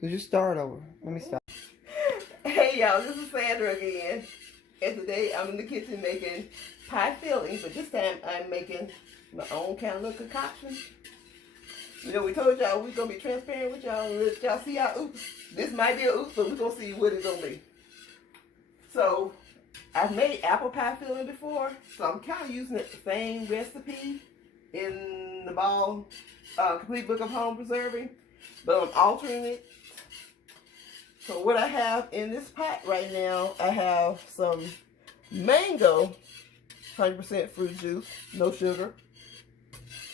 Could you start over? Let me start. Hey y'all, this is Sandra again. And today I'm in the kitchen making pie fillings, but this time I'm making my own kind of little concoction. You know, we told y'all we're gonna be transparent with y'all and let y'all see our oops. This might be a oops, but we're gonna see what it's gonna be. So I've made apple pie filling before, so I'm kind of using the same recipe in the Ball Complete Book of Home Preserving, but I'm altering it. So what I have in this pot right now, I have some mango, 100% fruit juice, no sugar.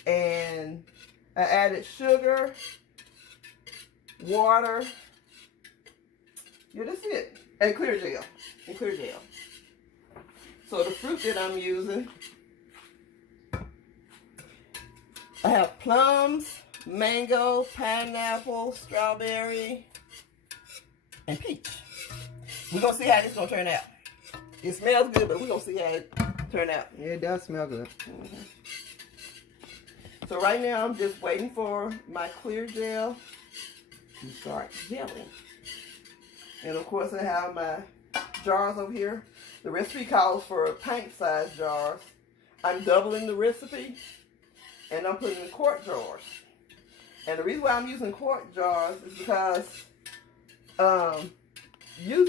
And I added sugar, water, yeah, that's it, and clear gel, So the fruit that I'm using, I have plums, mango, pineapple, strawberry, and peach. We're gonna see how this gonna turn out. It smells good, but we're gonna see how it turn out. Yeah, it does smell good. So right now I'm just waiting for my clear gel to start gelling. And of course I have my jars over here. The recipe calls for pint-sized jars. I'm doubling the recipe and I'm putting in quart jars. And the reason why I'm using quart jars is because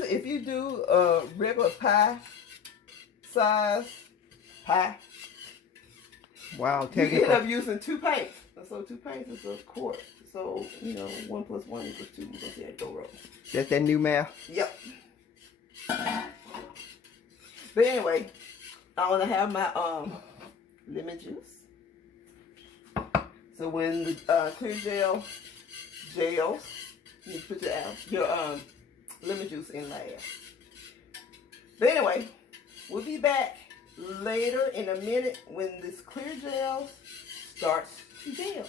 if you do a regular pie size pie, wow, you end up using 2 pints. So 2 pints is a quart. So, you know, 1 + 1 = 2. We're gonna see how it go roll. That's that new math? Yep. But anyway, I want to have my lemon juice. So when the clear gel gels, you put your lemon juice in last. But anyway, we'll be back later in a minute when this clear gel starts to gel.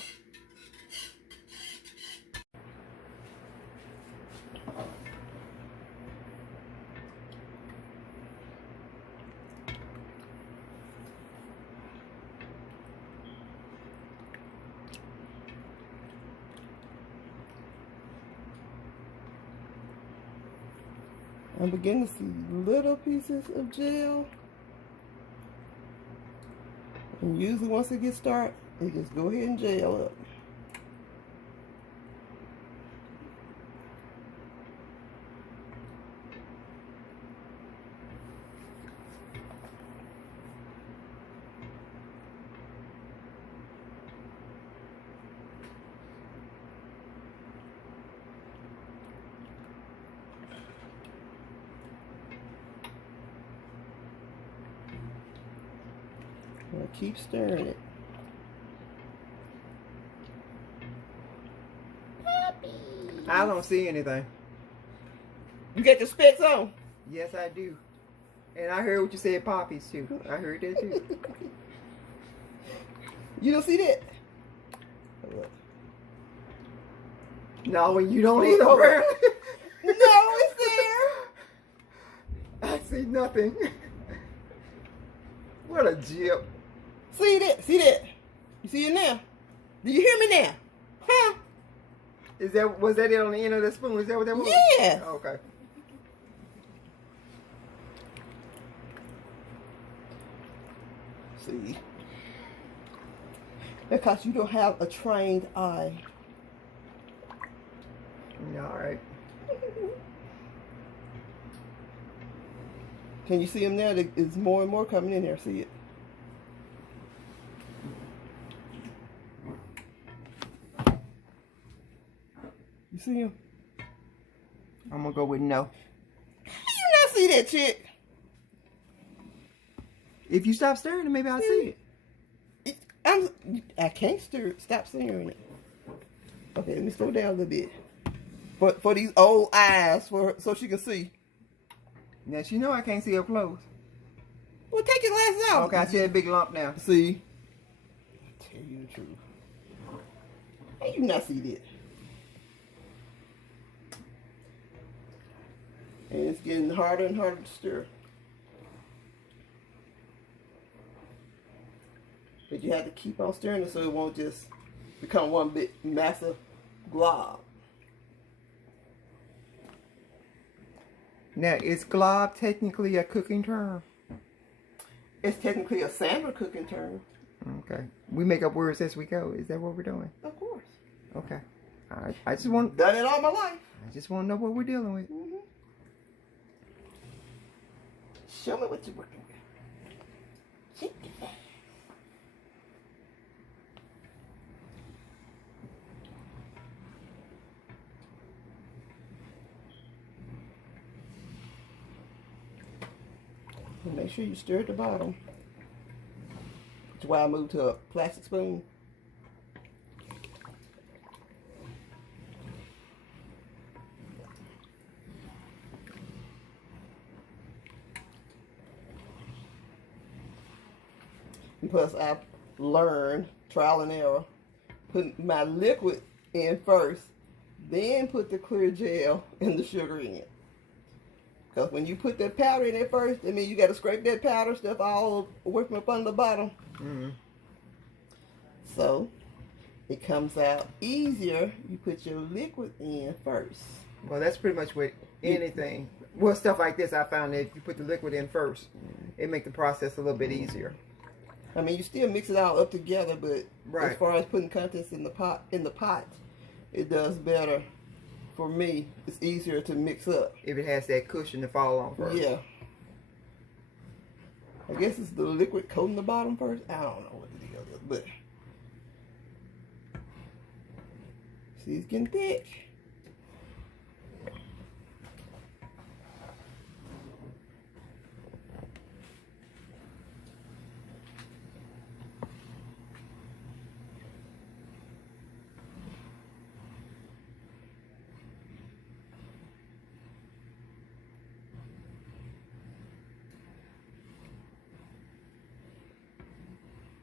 I'm beginning to see little pieces of gel. And usually once it gets started, you just go ahead and gel up. Keep stirring it. Puppy. I don't see anything. You got your specs on? Yes, I do. And I heard what you said, poppies too. I heard that too. You don't see that? No, you don't either. No, it's there. I see nothing. What a jip. See that? See that? You see it now? Do you hear me now? Huh? Was that it on the end of the spoon? Is that what that was? Yeah. Okay. See? Because you don't have a trained eye. All right. Can you see them now? There's more and more coming in there. See it? You see him? I'm gonna go with no. How you not see that, chick? If you stop stirring it, maybe I'll see it. I can't stop stirring it. Okay, let me slow down a little bit. For these old eyes, so she can see. Now she know I can't see up close. Well, take your glasses off. Okay, I see a big lump now. See? I tell you the truth. How you not see that? And it's getting harder and harder to stir. But you have to keep on stirring it so it won't just become one big massive glob. Now, is glob technically a cooking term? It's technically a sample cooking term. Okay. We make up words as we go. Is that what we're doing? Of course. Okay. All right. I just want Done it all my life. I just want to know what we're dealing with. Mm-hmm. Show me what you're working with. And make sure you stir at the bottom. That's why I moved to a plastic spoon. And plus, I've learned trial and error. Put my liquid in first, then put the clear gel and the sugar in. Because when you put that powder in there first, that means you got to scrape that powder stuff all away from up on the bottom. Mm-hmm. So it comes out easier. You put your liquid in first. Well, that's pretty much with anything. Well, stuff like this, I found that if you put the liquid in first, it makes the process a little bit easier. I mean, you still mix it all up together, but Right. as far as putting contents in the pot, it does better. For me, it's easier to mix up. If it has that cushion to fall on first. Yeah. I guess it's the liquid coating the bottom first. I don't know what the deal is, but see, it's getting thick.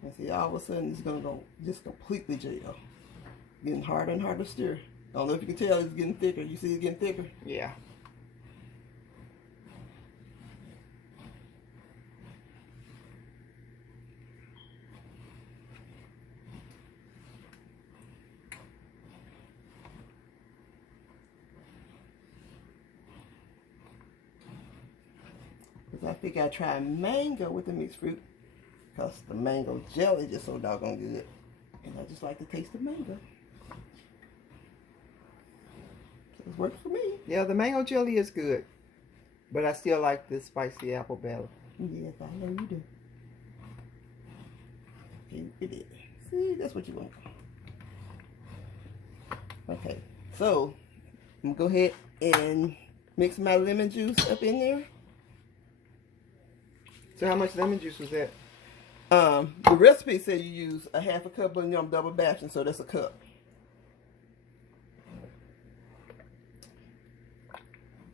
And see, all of a sudden it's gonna go just completely gel. Getting harder and harder to stir. I don't know if you can tell it's getting thicker. You see it's getting thicker? Yeah. Because I think I tried mango with the mixed fruit. Because the mango jelly is just so doggone good. And I just like the taste of mango. So it's working for me. Yeah, the mango jelly is good. But I still like the spicy apple belly. Yes, I know you do. Okay, it is. See, that's what you want. Okay, so I'm gonna go ahead and mix my lemon juice up in there. So how much lemon juice was that? The recipe said you use a half a cup, but I'm double batching, so that's a cup.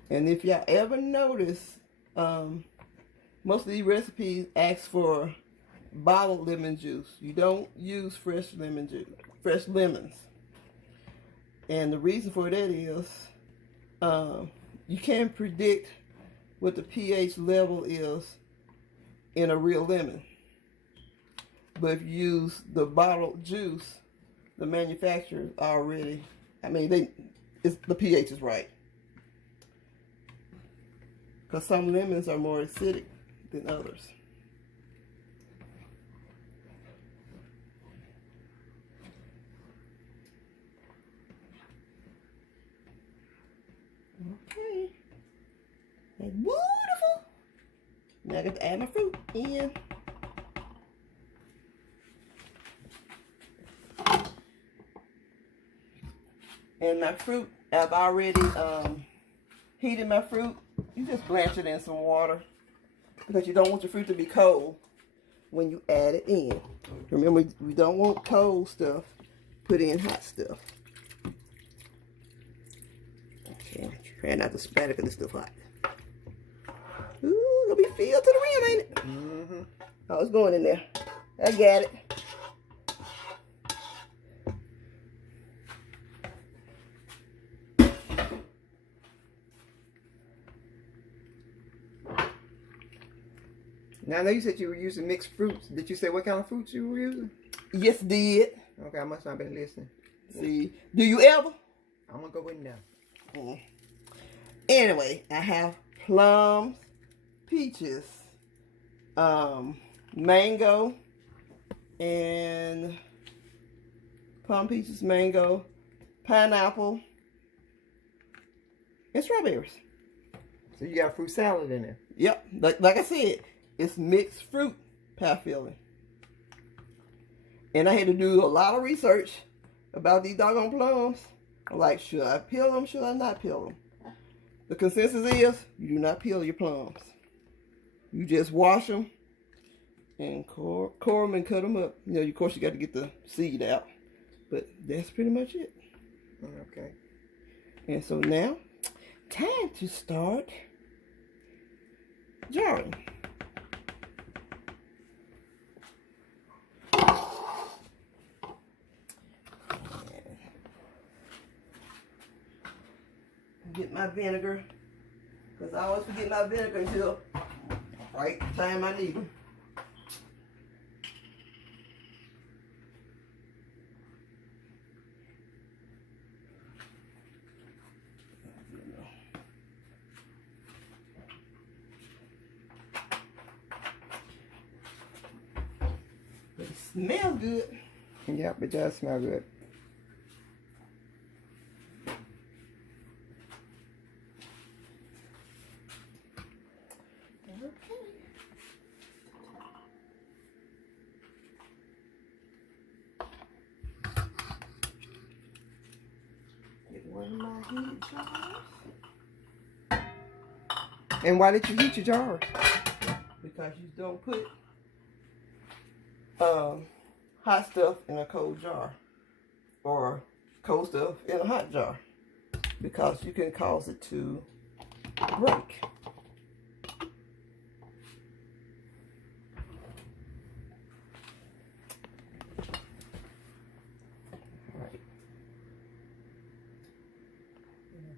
And if y'all ever notice, most of these recipes ask for bottled lemon juice. You don't use fresh lemon juice, fresh lemons. And the reason for that is you can't predict what the pH level is in a real lemon. But if you use the bottled juice, the manufacturer already, I mean, the pH is right. Because some lemons are more acidic than others. Okay. That's beautiful. Now I got to add my fruit in. And my fruit, I've already heated my fruit. You just blanch it in some water because you don't want your fruit to be cold when you add it in. Remember, we don't want cold stuff. Put in hot stuff. Okay, try not to spatter because this stuff hot. Ooh, it'll be filled to the rim, ain't it? Mm-hmm. Oh, it's going in there. I got it. Now I know you said you were using mixed fruits. Did you say what kind of fruits you were using? Yes, did. Okay, I must not have been listening. See, do you ever? I'm gonna go in now. Anyway, I have plums, peaches, mango, and plum, peaches, mango, pineapple, and strawberries. So you got fruit salad in there. Yep, like I said, it's mixed fruit pie filling. And I had to do a lot of research about these doggone plums. I'm like, should I peel them? Should I not peel them? The consensus is you do not peel your plums. You just wash them and core them and cut them up. You know, of course, you got to get the seed out. But that's pretty much it. Okay. And so now, time to start jarring. Get my vinegar, because I always forget my vinegar until right time I need them. But it smells good. Yep, it does smell good. One of my heated jars. And why did you heat your jars? Because you don't put hot stuff in a cold jar or cold stuff in a hot jar, because you can cause it to break.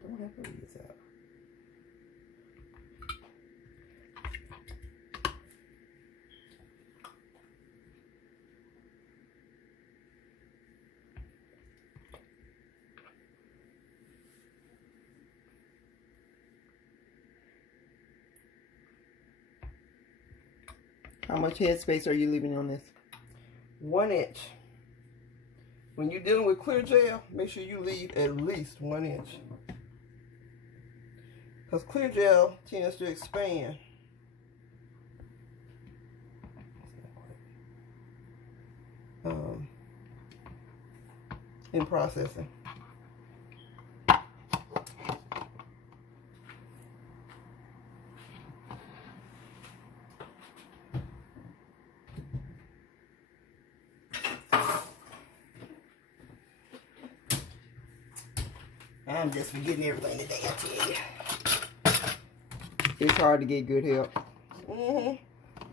Don't have to leave this out. How much headspace are you leaving on this? 1 inch. When you're dealing with clear gel, make sure you leave at least 1 inch. Because clear gel tends to expand. In processing. I'm just forgetting everything today, I tell you. It's hard to get good help.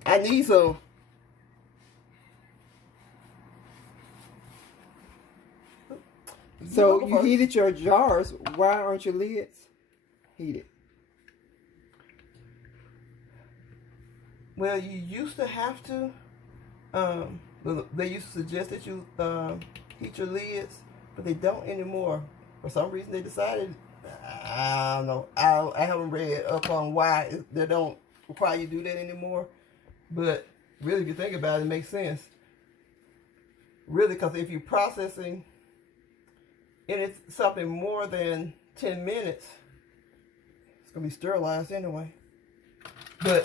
I need some. So you heated your jars. Why aren't your lids heated? Well, you used to have to. They used to suggest that you heat your lids, but they don't anymore. For some reason, they decided. I don't know. I haven't read up on why they don't require you to do that anymore. But really, if you think about it, it makes sense. Really, because if you're processing and it's something more than 10 minutes, it's going to be sterilized anyway. But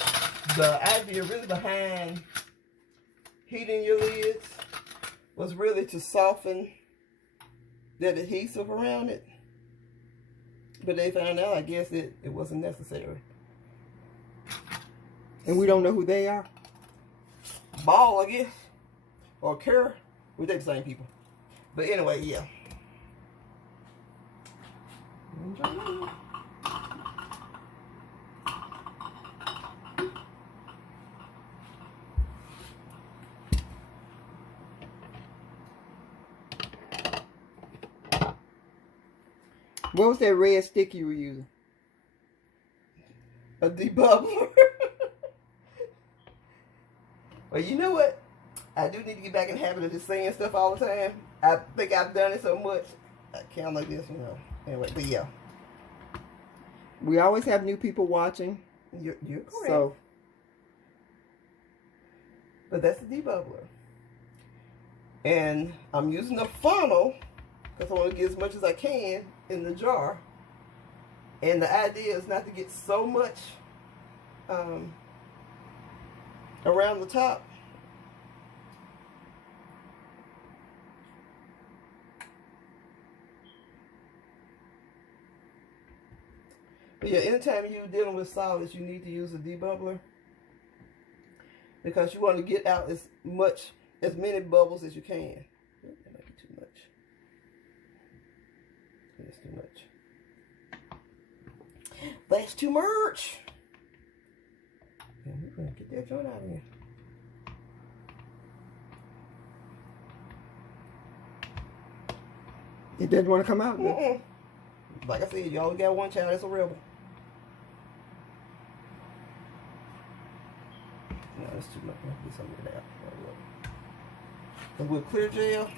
the idea really behind heating your lids was really to soften that adhesive around it. But they found out, I guess, it wasn't necessary. And we don't know who they are? Ball, I guess. Or Kara. Well, they're the same people. But anyway, yeah. What was that red stick you were using? A debubbler. Well, you know what? I do need to get back in the habit of just saying stuff all the time. I think I've done it so much. I can't like this, you know. Anyway, but yeah. We always have new people watching. You're correct. So, but that's the debubbler. And I'm using a funnel because I want to get as much as I can in the jar. And the idea is not to get so much around the top. But yeah, anytime you're dealing with solids, you need to use a debubbler because you want to get out as many bubbles as you can. That might be too much. That's too much. That's too much. And we're gonna get that joint out of here. it doesn't want to come out. Like I said, you always got one child that's a rebel. No, that's too much. Let me get some of it out. And with clear gel,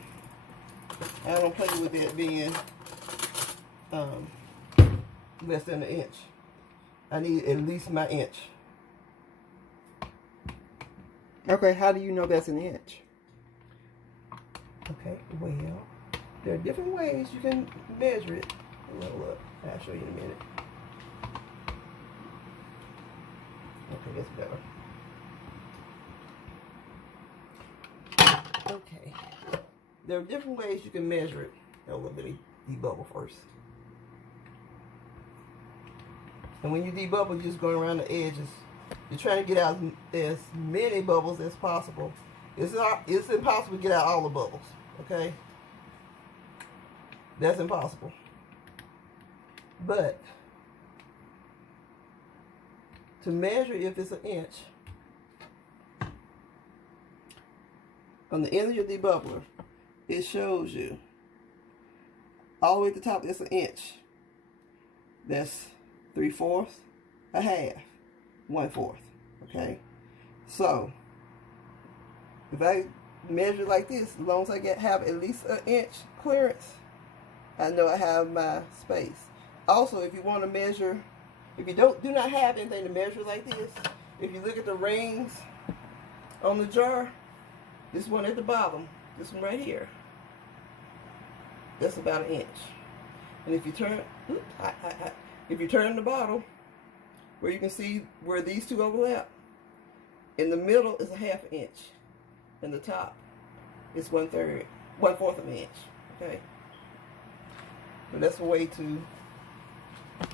I don't play with it being less than an inch. I need at least my inch. Okay, how do you know that's an inch? Okay, well, there are different ways you can measure it. Look, I'll show you in a minute. Okay, that's better. Okay, there are different ways you can measure it. Let me debubble first. And when you debubble, you're just going around the edges. You're trying to get out as many bubbles as possible. It's impossible to get out all the bubbles, okay? That's impossible. But to measure if it's an inch, on the end of your debubbler, it shows you all the way at the top, it's an inch. That's 3/4, a half, 1/4. Okay, so if I measure like this, as long as I have at least an inch clearance, I know I have my space. Also, if you want to measure, if you do not have anything to measure like this, if you look at the rings on the jar, this one at the bottom, this one right here, that's about an inch. And if you turn, if you turn the bottle, where you can see where these two overlap, in the middle is a half inch, and the top is 1/4 of an inch. Okay, so that's a way to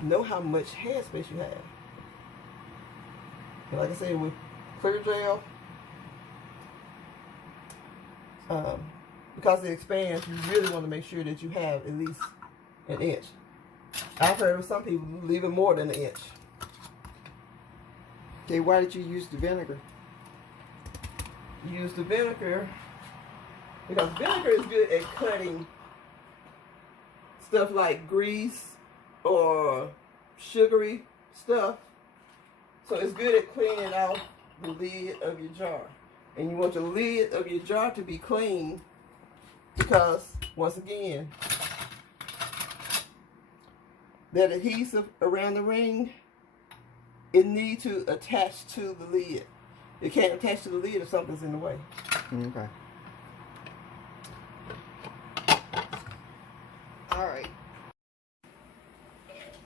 know how much headspace you have. And like I said, with clear gel, because it expands, you really want to make sure that you have at least an inch. I've heard of some people leaving more than an inch. Okay, why did you use the vinegar? Use the vinegar because vinegar is good at cutting stuff like grease or sugary stuff. So it's good at cleaning out the lid of your jar. And you want the lid of your jar to be clean because, once again, that adhesive around the ring, it needs to attach to the lid. It can't attach to the lid if something's in the way. Okay. All right.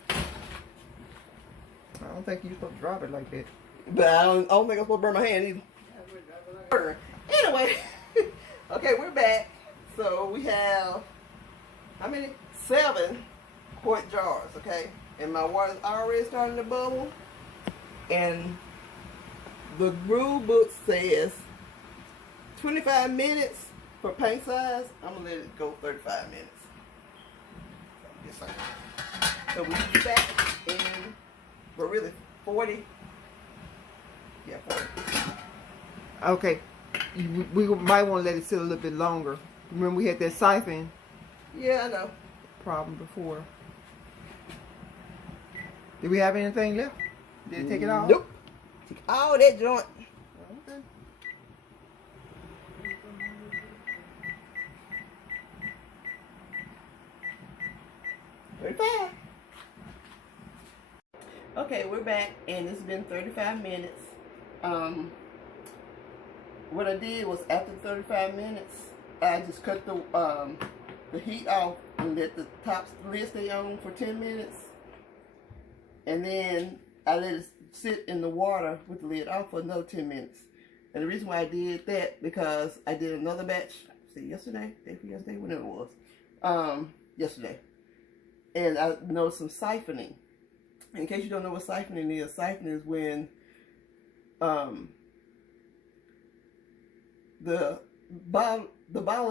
I don't think you're supposed to drop it like that. But I don't think I'm supposed to burn my hand either. Anyway, okay, we're back. So we have, how many? 7 quart jars, okay? And my water's already starting to bubble. And the rule book says 25 minutes for paint size. I'm going to let it go 35 minutes. So we'll be back in, we're really 40. Yeah, 40. Okay, we might want to let it sit a little bit longer. Remember we had that siphon Yeah, I know. problem before. Did we have anything left? Did it take it all? Nope. Take all that joint. Okay. Okay, we're back, and it's been 35 minutes. What I did was after 35 minutes, I just cut the heat off and let the top lid stay on for 10 minutes. And then I let it sit in the water with the lid off for another 10 minutes. And the reason why I did that, because I did another batch, yesterday, day before yesterday, whenever it was, yesterday. And I noticed some siphoning. In case you don't know what siphoning is when the bottle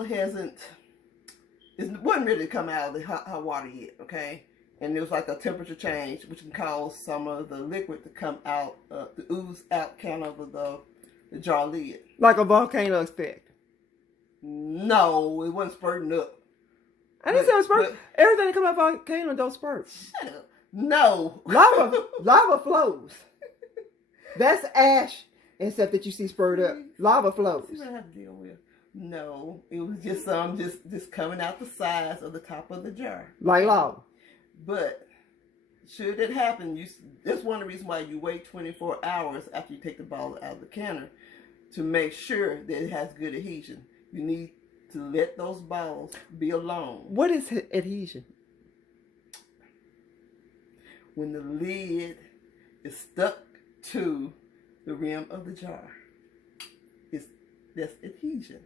wasn't ready to come out of the hot water yet, okay? And there was like a temperature change, which can cause some of the liquid to come out, to ooze out kind of the jar lid. Like a volcano effect. No, it wasn't spurting up. I didn't say it was spurt. Everything that comes out of a volcano don't spurt. Shut up. No. Lava flows. That's ash and stuff that you see spurred up. Lava flows. See what I have to deal with. No, it was just some just coming out the sides of the top of the jar. Like lava. But should it happen, that's one of the reasons why you wait 24 hours after you take the bottle out of the canner to make sure that it has good adhesion. You need to let those bottles be alone. What is adhesion? When the lid is stuck to the rim of the jar, that's adhesion.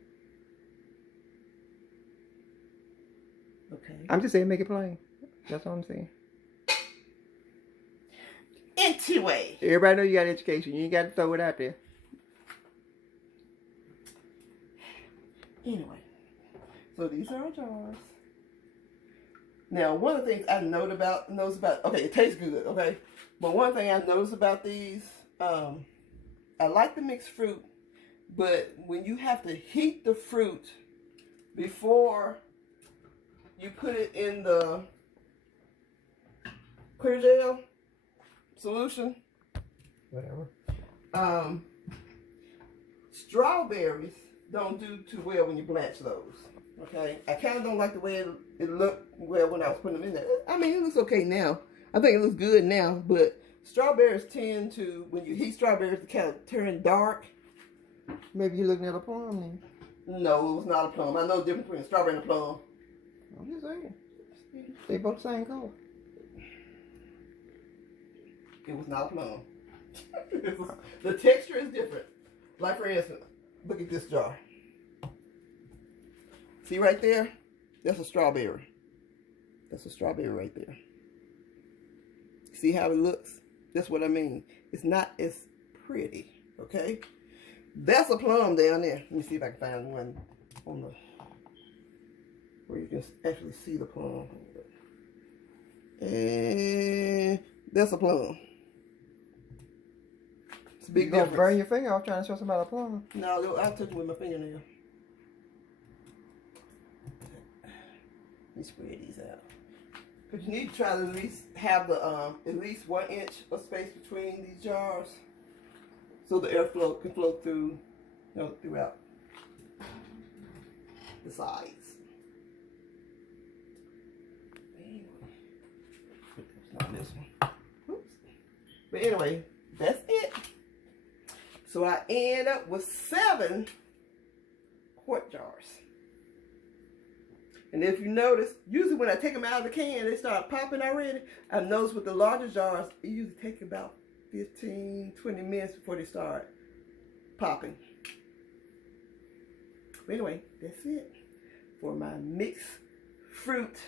Okay. I'm just saying, make it plain. That's all I'm saying. Anyway. Everybody know you got education. You ain't got to throw it out there. Anyway. So these are our jars. Now, one of the things I knows about, okay, it tastes good, okay? But one thing I noticed about these, I like the mixed fruit, but when you have to heat the fruit before you put it in the clear gel solution, whatever. Strawberries don't do too well when you blanch those. Okay, I kind of don't like the way it looked well when I was putting them in there. I mean, it looks okay now. I think it looks good now, but strawberries tend to, when you heat strawberries, to kind of turn dark. Maybe you're looking at a plum then. No, it was not a plum. I know the difference between a strawberry and a plum. I'm just saying. They both the same color. It was not a plum. The texture is different. Like, for instance, look at this jar. See right there? That's a strawberry. That's a strawberry right there. See how it looks? That's what I mean. It's not as pretty, okay? That's a plum down there. Let me see if I can find one on the, where you can actually see the plum. And that's a plum. It's a big You gonna difference. burn your finger off trying to show somebody a plum. No, I'll touch it with my fingernail. Let me spread these out. Because you need to try to at least have the at least 1 inch of space between these jars, so the airflow can flow through, throughout the sides. Anyway, not this one. Oops. But anyway, that's it. So I end up with 7 quart jars. And if you notice, usually when I take them out of the can, they start popping already. I've noticed with the larger jars, it usually takes about 15, 20 minutes before they start popping. But anyway, that's it for my mixed fruit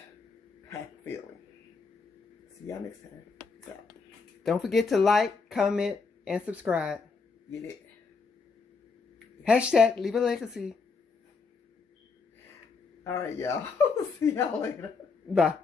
pack filling. See y'all next time. Peace out. Don't forget to like, comment, and subscribe. Get it? Hashtag leave a legacy. All right, y'all. See y'all later. Bye.